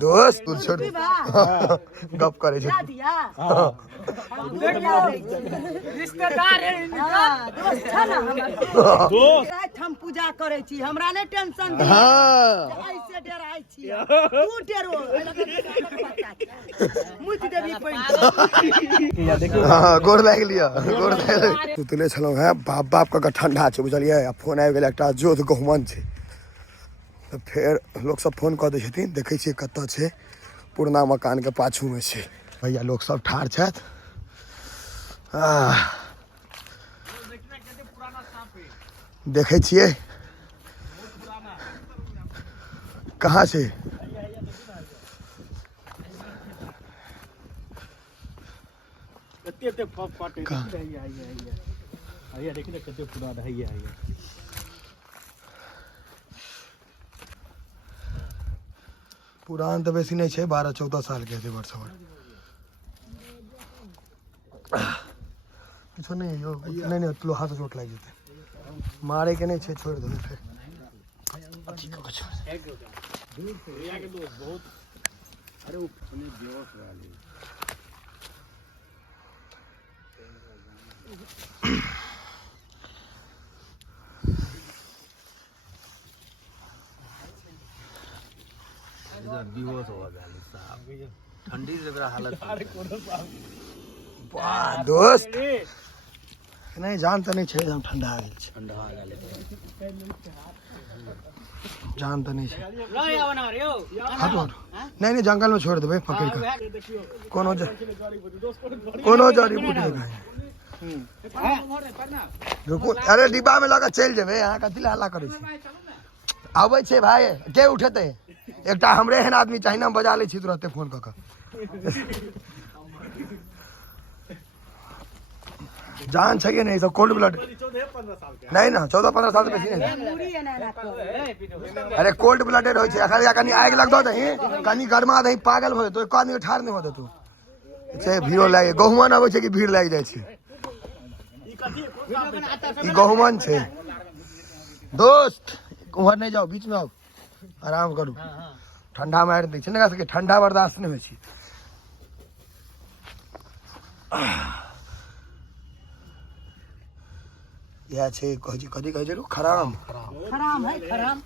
दोस्त तू छोड़ गप करे रिश्तेदार हम पूजा करे छी हमरा ने टेंशन ऐसे डराई छी तू डरो मुझ देवी गोड़ लाग लिया तुले छलो है बाप बाप का ठंडा छै बुझलिए फोन आबि गेल एकटा जोध गहुमन छै तो फिर लोग सब फोन कऽ दै छथिन देखै छियै कतऽ छै पुरना मकान के पाछू में छै भैया लोग सब ठाड़ छथि देखै छियै कहाँ छै पुरान तो बेसी नहीं है 12-14 साल के वर्ष कुछ नहीं यो नहीं लोहा से चोट लग जेते मारे के नहीं छे छोड़ देबे फिर अरे वो अपने बेहोश वाले बेहोश हो गया साहब ठंडी से मेरा हालत दोस्त नहीं जानता नहीं छे हम ठंडा आ गेल जान तो नहीं छे नहीं जंगल में छोड़ देबे पकड़ के कोनो जड़ी बूटी रुको अरे डिब्बा में लगा चल जेबे यहां कथि ला हल्ला करे छी आबै छे भाई के उठते एकटा हमरे एहन आदमी चाहिए ना बजा ले छी तुरंत फोन क के जान चाहिए नहीं सब कोल्ड ब्लड नहीं ना 14-15 साल से बेसी नहीं अरे कोल्ड ब्लडेड होय छै अखन कनी आग लग दो दही कनी गरमा दही पागल हो तो एक आदमी ठाड़ नहीं होते तू से भीड़ो लागे गहुमन आबै छै कि भीड़ लाग जाय छै ई गहुमन छै दोस्त उहर नहीं जाओ बीच में आओ आराम करू ठंडा मार दै छै ना सके ठंडा बर्दाश्त नहीं होय छै या छै कथि कहै छै खराम है खराम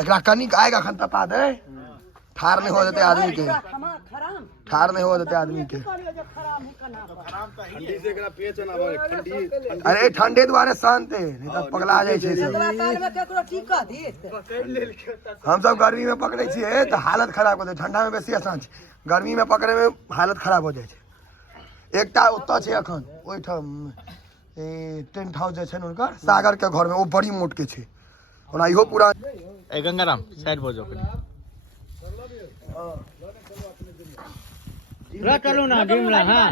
एकरा कनिक आएगा खन तपा दे ठार नहीं हो देते आदमी के ठार नहीं हो देते आदमी के ठंडी से एकरा पेच ना भाई ठंडी अरे ठंडे द्वारे शांत है नहीं तो पगला जाय छै सब हम सब गर्मी में पकड़े छिए तो हालत खराब हो जाय ठंडा में बेसी आसान छै गर्मी में पकड़े में हालत खराब हो जाय छै एकटा ओत्ता छै अखन ओइठम टेंट हाउस जे छै उनकर सागर के घर में वो बड़ी मोट के छै ओना इहो पूरा ए गंगाराम साइड पर जाओ रे चलू ना डिमला हां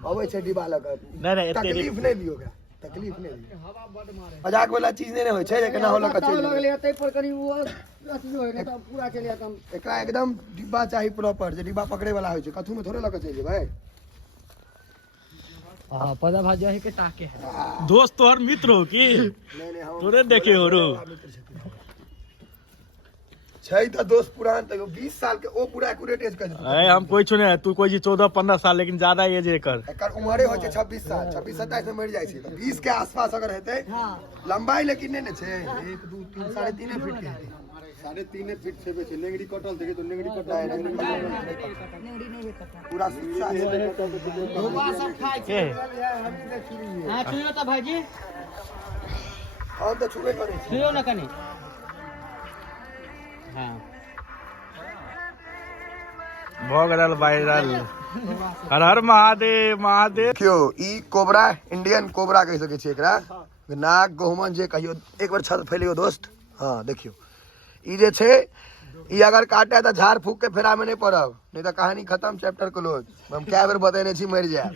अबै छै डिबा लगा नहीं तकलीफ नहीं लियो गया तकलीफ नहीं हवा बड मारे मजाक वाला चीज नहीं होय छै जे केना होला कचै लगले एतै पर कनी वो अथी होय नै त पूरा चले एकदम एकरा एकदम डिब्बा चाही प्रॉपर जे डिब्बा पकड़े वाला होय छै कथु में थोड़े लगा चले भाई हां पदा भाजा है के टाके है दोस्त तोहर मित्र हो की नहीं हम तोरे देखे हो रो छै त दोस्त पुरान त 20 साल के ओ पूरा एक्यूरेट एज कर अरे हम कोई छुने तू कोई जी 14-15 साल लेकिन ज्यादा एज एकर एकर उम्रे होय छै 26 साल 26-27 में मर जाय छै त 20 के आसपास अगर हेतै लंबाई लेकिन नहीं ने छै 1 2 3 3.5 फीट के हेतै 3.5 फीट से बेसी नेंगड़ी कटल देखे तो नेंगड़ी कटल पूरा सुच्चा है धोबा सब खाय छै हां छुयो त भाईजी हम त छुबे करै छी छुयो न कनी हां भोगरल वायरल हर हर महादेव महादेव क्यों ई कोबरा इंडियन कोबरा कह सके छी एकरा नाग गहुमन जे कहियो एक बार छत फैलियो दोस्त हां देखियो ई जे छे ई अगर काटे त झाड़ फूक के फेरा में नहीं पड़ब नहीं तो कहानी खत्म चैप्टर क्लोज हम क्या बेर बतेने छी मर जाए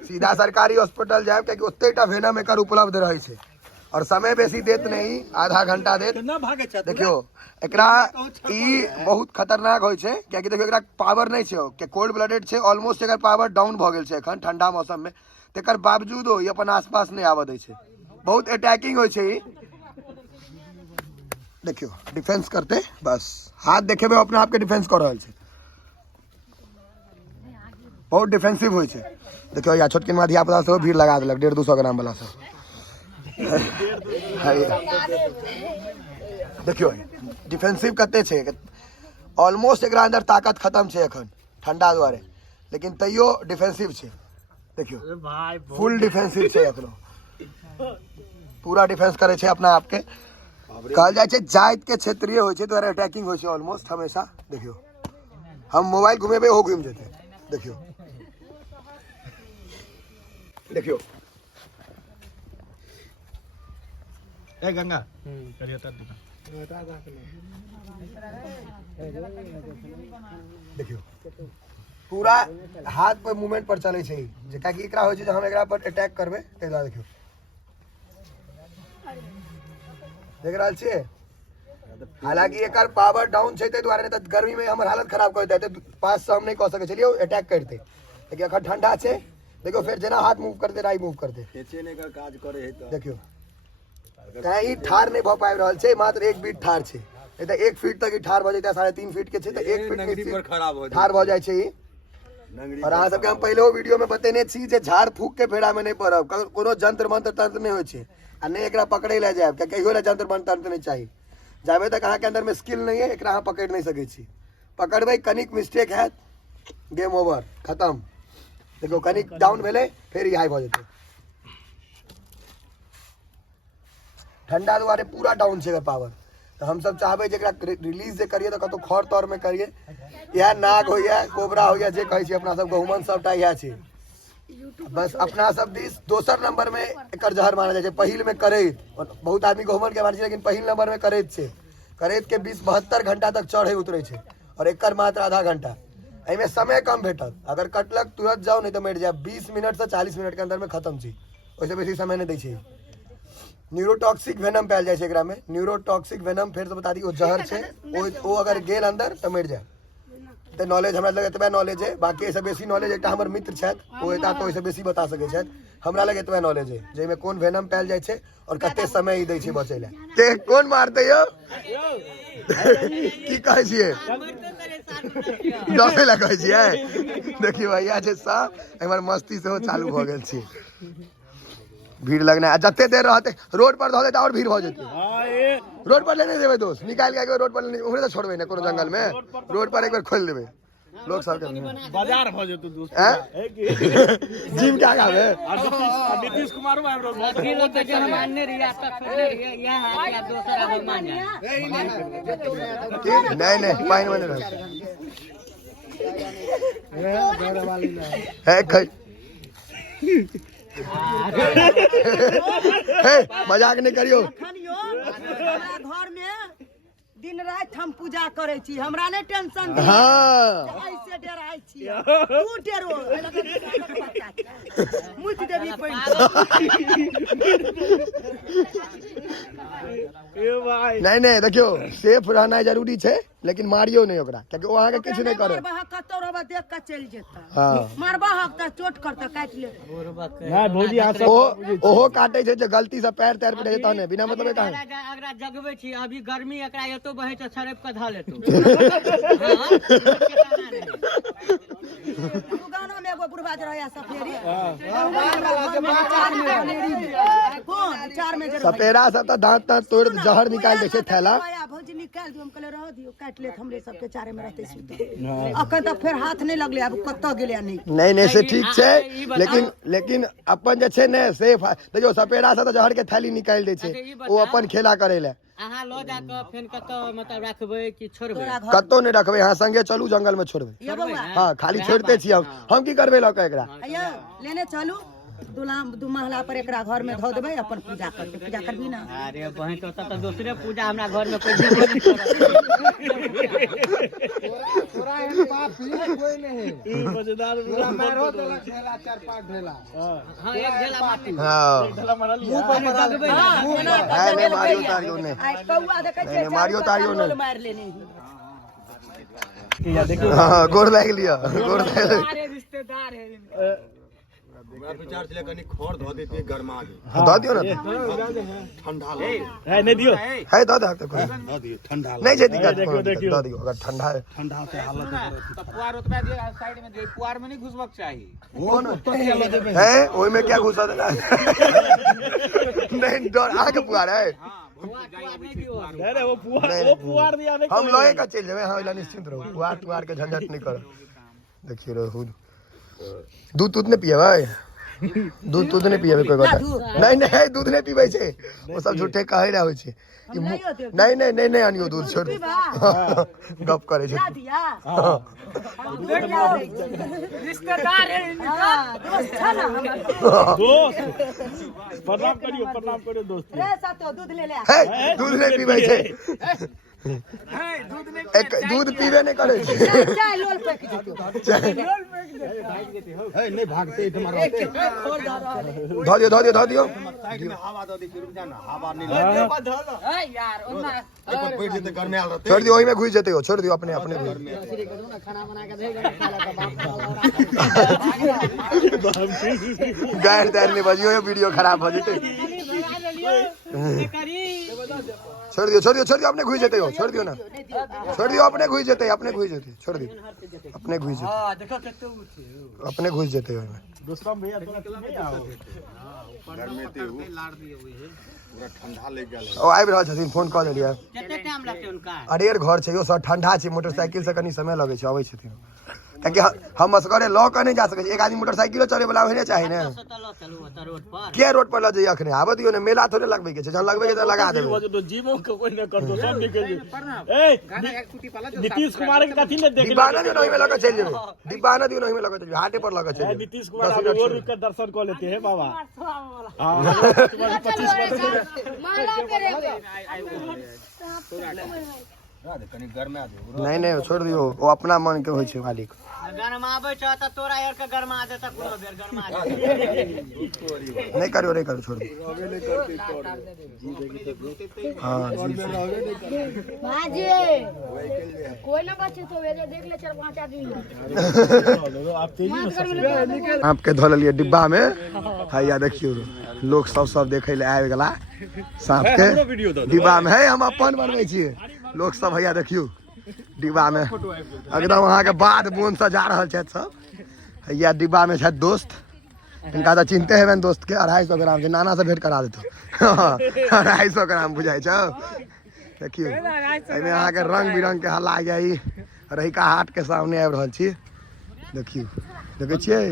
सीधा सरकारी हॉस्पिटल जाए क्योंकि ओतेटा वेनम एकर उपलब्ध रहे छे और समय बेसी देत नहीं आधा घंटा देत देखियो एकरा ई बहुत खतरनाक होय छे क्योंकि देखियो एकरा पावर नहीं छे के कोल्ड ब्लडेड छे ऑलमोस्ट एकर पावर डाउन भ गेल छे एखन ठंडा मौसम में तेकर बावजूद ई अपन आसपास नहीं आवे दै छे बहुत अटैकिंग हो छै ई। देखियो डिफेंस करते बस हाथ देखे में अपने आप के डिफेंस कर रहल छै, बहुत डिफेंसिव हो छै। देखियो या छोटकिन धिया पुता सब भीड़ लगा देलक 150-200 ग्राम वाला सब। देखियो डिफेंसिव कते छै, ऑलमोस्ट एकरा अंदर ताकत खत्म छै एखन ठंडा दुआरे, लेकिन तैयो डिफेंसिव छै। देखियो फुल डिफेंसिव छै एकरो, पूरा डिफेंस करे छै अपना आप के। कहल जाय छै जाइत के क्षेत्रीय होय छै तो अटैकिंग होय छै ऑलमोस्ट हमेशा। देखियो हम मोबाइल घुमेबे हो घूम जेते। देखियो देखियो ए गंगा करियो त देखियो पूरा हाथ पर मूवमेंट पर चले छै, जे कि एकरा होय छै जे हम एकरा पर अटैक करबे तै दुआरे। देखियो देख रहल छियै, हालांकि एकर पावर डाउन छै तै दुआरे, त गर्मी में हमर हालत खराब कर देते, पास से हम नहीं कह सके छलिए अटैक करते, लेकिन अखन ठंडा छै। देखियो फिर जेना हाथ मूव करते राई मूव करते खेचे ने कर काज करे है। तो देखियो कहीं ठार नहीं भ पाबि रहल छै, मात्र 1 फीट ठार छै, नहीं त 1 फीट तक ई ठार भ जेते। 3.5 फीट के छै त 1 फीट पर खराब हो ठार भ जाय छै ई। और अहाँ सबके हम पहले वीडियो में बतेने छी जे झाड़ फूक के फेरा में नहीं पड़ब, कोनो जंत्र मंत्र तंत्र नहीं होय छै, आ नहीं एकरा पकड़े ले जायब, कहियो ले जंत्र मंत्र तंत्र नहीं चाहिए। जाबे तक अहाँ के अंदर में स्किल नहीं है एकरा अहाँ पकड़ नहीं सकै छी। पकड़बै कनिक मिस्टेक है गेम ओवर खत्म। देखो कनिक डाउन भेले फिर ई हाई भ जेते। ठंडा दुआरे पूरा डाउन छै पावर, तो हम सब चाहबे जे एकरा रिलीज जे करिए तो कतो खर तर में करिए। यह नाग होइए कोबरा होइए जे कहै छी अपना सब गहुमन सबटा इएह छै। बस अपना सब दिस दोसर नंबर में एकर जहर माना जाय छै, पहिल में करैत, बहुत आदमी गहुमन के माने छै, लेकिन पहिल नंबर में करैत छै। करैत के 20-72 घंटा तक चढ़े उतरे छै, और एकर मात्र आधा घंटा। एमे समय कम भेटत, अगर कटलक तुरंत जाओ, नहीं तो मर जाए। 20 मिनट से 40 मिनट के अंदर में खत्म छी, ओइसे बेसी समय नहीं दै छै। न्यूरोटॉक्सिक वेनम पायल जाय छै एकरा में। न्यूरोटॉक्सिक वेनम फिर से बता दी, वो जहर छै, वो अगर गेल अंदर तो मर जाए। तो नॉलेज हमरा लगे एतबे नॉलेज है, बाकी ऐसे बेसी नॉलेज एकटा हमर मित्र छथि, वो एता तो ऐसे बेसी बता सकै छथि। हमरा लगे एतबे नॉलेज है जे में कोन वेनम पायल जाय छै और कते समय ई दै छै बचै ले। ते कोन मारते यो की कहै छियै डरे लगे छियै। देखियो भैया छै सब हमर मस्ती से चालू भ गेल छै। भीड़ लगना है, जते देर रहते रोड पर धो देता और भीड़ हो जाती है। रोड पर लेने देवे दोस्त, निकाल के रोड पर लेने उहरे तो छोड़बे ना कोनो जंगल में, रोड पर एक बार खोल देवे लोग सब बाजार भ जेतु दोस्त जिम क्या काम है। नीतीश कुमार में हमरो नहीं नहीं पाइन बने है खै मजाक नहीं करियो। घर में दिन रात हम पूजा करे छी, हमरा नहीं टेंशन दे। हाँ ऐसे डराई छी तू डरो मुझ देवी पड़ नहीं नहीं देखियो सेफ रहना जरूरी छै, लेकिन मारियो नहीं ओकरा, क्योंकि वो अहाँ के किछ नहीं करे। कतौ रहबा देख के चल जेता। हाँ मारबा हक चोट करता काट ले नहीं भौजी आ सब ओहो काटे छै जे गलती से पैर तैर पे जेता ने बिना मतलब कहां अगरा जगबे छी। अभी गर्मी एकरा एतो बहे त छरेप के धा लेतो। गाना में एगो बुढ़वा जे रहया सफेरी कौन 4 में जे सपेरा सब त दांत दांत तोड़ जहर निकाल दे छै थैला। भौजी निकाल दियो, हम कहले रह दियो काट ले, हमरे सबके चारे में रहते छी। अखन तक फिर हाथ नहीं लगले, अब कत्तो गेले नहीं। नहीं नहीं से ठीक छै, लेकिन अपन जे छै ने सेफ देखियो सपेरा से त जहर के थैली निकाल दे छै, वो अपन खेला करे ले। अहाँ लो जा के फेन कत्तो मतलब रखबे कि छोड़बे? कत्तो नहीं रखबे, हां संगे चलू जंगल में छोड़बे। ये बउआ हां खाली छोड़ते छी हम की करबे लक एकरा। अಯ್ಯ लेने चलू दू महला पर एकरा घर में धो देबै, अपन पूजा करते। पूजा करबी ना? अरे बहन तो दूसरे पूजा हमरा घर में कोई नहीं करे। पूरा है बाप ही कोई नहीं मजेदार पूरा मारो देलक ढेला 4-5 ढेला। हां एक ढेला माटी हां ढेला मारा लिया जगबे है ने मारियो तारियो ने आई कौआ देखे छै नहीं, मारियो तारियो ने। मार लेने या देखियो हां गोर लाग लिया गोर लाग सारे रिश्तेदार है। विचार से कनी खर धो देती गरमा के दो दियो ना ठंडा है नहीं दियो है दो दो धो दियो ठंडा नहीं जे दिक्कत दो दियो अगर ठंडा है ठंडा से हालत तो पुआर उतबा दिए साइड में दे पुआर में नहीं घुसबक चाहिए कौन है ओई में क्या घुसा देना नहीं डर आके पुआर है अरे वो पुआर दिया नहीं हम लोहे का चल जावे हां इला निश्चिंत रहो पुआर के झंझट नहीं करो देखिए रहो दूध नहीं पिए भाई दूध नहीं पिए कोई बात नहीं नहीं दूध नहीं पीबे छे वो सब झूठे कहे रहे छे नहीं आनियो दूध छोड़ गप करे छे रिश्तेदार है दोस्त है ना हमारा दोस्त प्रणाम करियो दोस्त रे सातो दूध ले ले है दूध नहीं पीबे छे एक दूध पीबे नहीं करे छे चाय लोल फेंक देतो है नहीं भागते तुम्हारा धो दियो साइड में हवा दो दी रुक जाना हवा नहीं ए यार ओना एक बैठ जेते घर में आल रहते छोड़ दियो ओही में घुस जेते हो छोड़ दियो अपने खाना बना के देगा खाला का बाप गायर तैर नहीं बजियो ये वीडियो खराब हो जेते छोड़ दियो अपने घुस जेते हो छोड़ दियो ना छोड़ दियो अपने घुस जेते छोड़ दियो अपने घुस जेते हां देखो कितने उठे अपने घुस जेते हो दोस्तों भैया थोड़ा नहीं आओ घर में ते लाड़ दिए हुए है पूरा ठंडा ले गेल ओ आबि रहल छथिन फोन क देलियै कितने टाइम लगते उनका अरेर घर छै यो सब ठंडा छै मोटरसाइकिल से कनी समय लगे छै आबै छथिन ताकि हम असगरे लऽ के नहीं जा सकै छी एक आदमी मोटरसाइकिलो चले वाला होने चाही ने चलो रोड पर के रोड पर ल जाइए अखने आबे दियो ने मेला थोड़े लगबे के छै जन लगबे के त लगा देबे तो जीवो को कोई न कर दो सब निकल ए नीतीश कुमार के कथि ने देख डिब्बाना दियो नहीं में लगा चल जेबे डिब्बाना दियो नहीं में लगा चल हाटे पर लगा चल नीतीश कुमार आगे और रुक कर दर्शन कर लेते हैं बाबा हां 25% कनी घर में आ जाओ नहीं छोड़ दियो वो अपना मन के होय छै मालिक गरमाबे छ त तोरा यार के गरमा देता कोनो बेर गरमा नहीं करो छोड़ दियो हां बाजे कोई ना बचे तो वे देख ले 4-5 आदमी आप तेजी में आपके धो लिया डिब्बा में हैया देखियो लोग सब देखे ले आबे गला सांप के डिब्बा में है हम अपन बनबै छियै लोग सब हैया देखियो डिब्बा में एकदम वहाँ के बाद बोन से जा रहा है सब हैया डिब्बा में है दोस्त इनका तो चिंते है दोस्त के 250 ग्राम से नाना से भेंट करा देतो 250 ग्राम बुझाई छौ देखियो एमे अहाँ के रंग बिरंग के हल्ला गई रहिका हाट के सामने आबि रहल छी देखियो देखे छियै